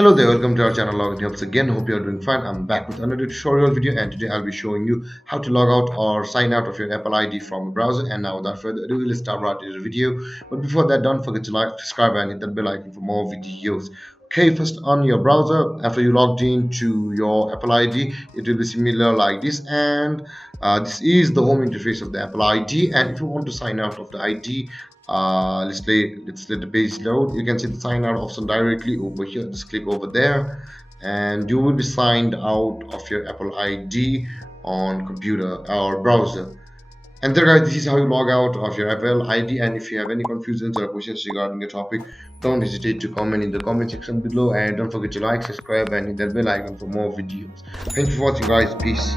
Hello there, welcome to our channel Logout Helps again. Hope you are doing fine. I'm back with another tutorial video, and today I'll be showing you how to log out or sign out of your Apple ID from a browser. And now without further ado, let's start right into the video. But before that, don't forget to like, subscribe and hit that bell icon for more videos. Okay, first on your browser, after you logged in to your Apple ID, it will be similar like this, and this is the home interface of the Apple ID. And if you want to sign out of the ID, let's let the page load. You can see the sign out option directly over here. Just click over there and you will be signed out of your Apple ID on computer or browser. And there guys, this is how you log out of your Apple ID. And if you have any confusions or questions regarding the topic, don't hesitate to comment in the comment section below, and don't forget to like, subscribe and hit that bell icon for more videos. Thank you for watching guys. Peace.